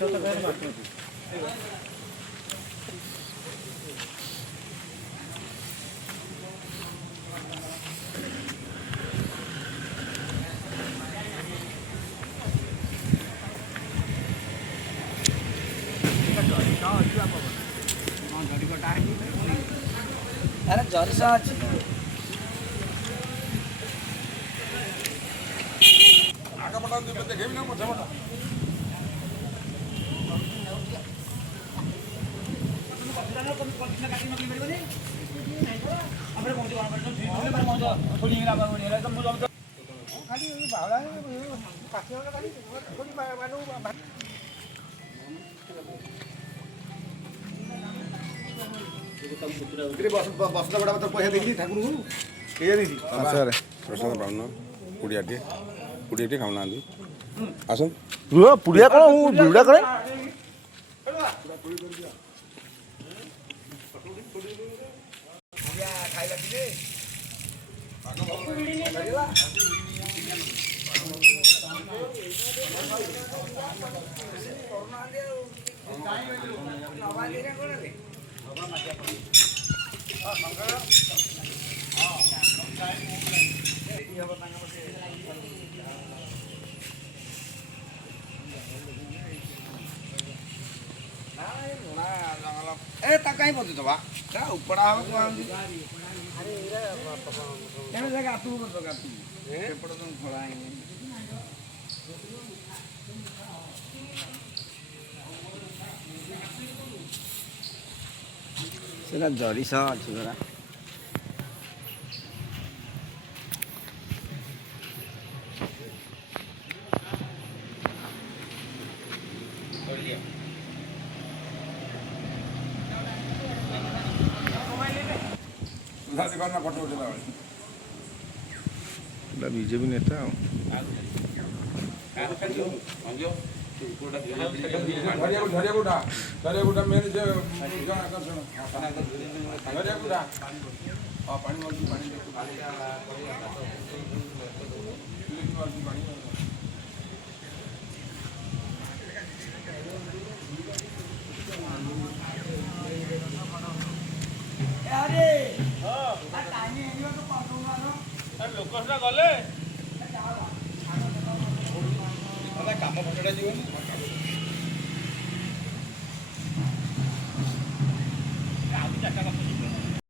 अरे जलसा अच्छी आगे बढ़ा देखे भी ना मजा मजा बसता बड़ा तो पैसा देखी ठाकुर को ସାର୍ ପ୍ରସାଦ ପାଉନ ପୁଡ଼ିଆଟିଏ ଖାଉନାହାନ୍ତି ଆସନ୍ତୁ ରୁହ ପୁଡ଼ିଆ କ'ଣ ମୁଁ ଭିଡ଼ା କରେ ए ता कहीं पहुंच तो क्या ऊपर आवे को आंदी केने जगह तू कर तो तू एपड़ तो खड़ा है सेना जरी सा अछि बरा फोटो उठेला बीजेपी नेता धरिया गुटा मेन जे धरिया गुटा पानी मारती पानी अरे हां टाइम एनियो तो पास होगा ना लोकसरा गले